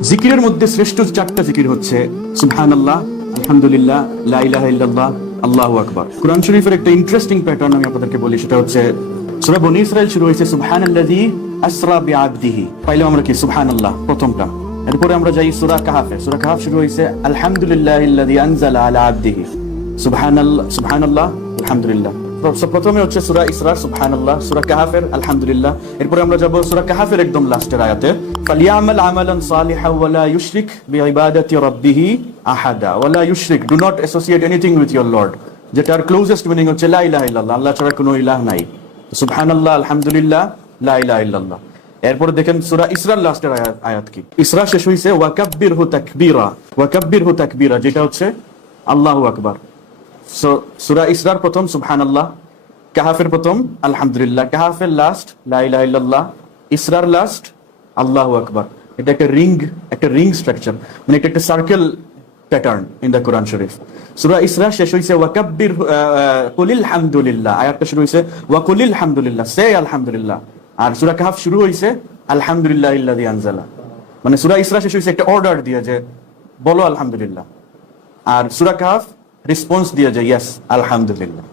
জিকিরের মধ্যে শ্রেষ্ঠ চারটা জিকির হচ্ছে সুবহানাল্লাহ, আলহামদুলিল্লাহ, লা ইলাহা ইল্লাল্লাহ, আল্লাহু আকবার। কুরআন শরীফের একটা ইন্টারেস্টিং প্যাটার্ন আমি আপনাদেরকে বলি, সেটা হচ্ছে সূরা বনী ইসরাইল শুরু হয়েছে সুবহানাল্লাযী আসরা বিআবদিহি। পাইলাম আমরা কি সুবহানাল্লাহ প্রথমটা। এরপরে আমরা যাই সূরা কাহাফে। সূরা কাহাফ শুরু হয়েছে আলহামদুলিল্লাহিল্লাযী আনজালা আলা আবদিহি। সুবহানাল্লাহ, সুবহানাল্লাহ, আলহামদুলিল্লাহ। প্রথমে হচ্ছে সূরা ইসরা সুবহানাল্লাহ, সূরা কাহাফের আলহামদুলিল্লাহ। এরপরে আমরা যাব সূরা কাহাফের একদম লাস্টের আয়াতে ফালিয়ামাল আমালান সালিহান ওয়া লা ইউশরিক বিইবাদাতি রাব্বিহি আহাদা ওয়া লা ইউশরিক, do not associate anything with your lord, যেটার ক্লোজেস্ট মিনিং হচ্ছে লা ইলাহা ইল্লাল্লাহ, আল্লাহ ছাড়া কোনো ইলাহ নাই। সুবহানাল্লাহ, আলহামদুলিল্লাহ, লা ইলাহা ইল্লাল্লাহ। এরপরে দেখেন সূরা ইসরার লাস্টের আয়াত কি? ইসরা শেষ হইছে ওয়াকাব্বিরহু তাকবীরা, ওয়াকাব্বিরহু তাকবীরা, যেটা হচ্ছে আল্লাহু আকবার। সো সূরা ইসরার প্রথম সুবহানাল্লাহ, কাহাফের প্রথম আলহামদুলিল্লাহ, কাহাফের লাস্ট লা ইলাহা ইল্লাল্লাহ, ইসরার লাস্ট আল্লাহু আকবার। এটা একটা রিং স্ট্রাকচার, মানে একটা সার্কেল প্যাটার্ন ইন দ্য কোরআন শরীফ। সূরা ইসরা শেষ হইছে ওয়াকাব্বির কুলিল হামদুলিল্লাহ, আয়াতটা শুরু হইছে ওয়া কুলিল হামদুলিল্লাহ, সে আলহামদুলিল্লাহ। আর সূরা কাহাফ শুরু হইছে আলহামদুলিল্লাহিল্লাযী আনজালা, মানে সূরা ইসরা শেষ হইছে একটা অর্ডার দিয়ে যে বলো আলহামদুলিল্লাহ, আর সূরা কাহাফ রেসপন্স দিয়ে যে ইয়েস আলহামদুলিল্লাহ।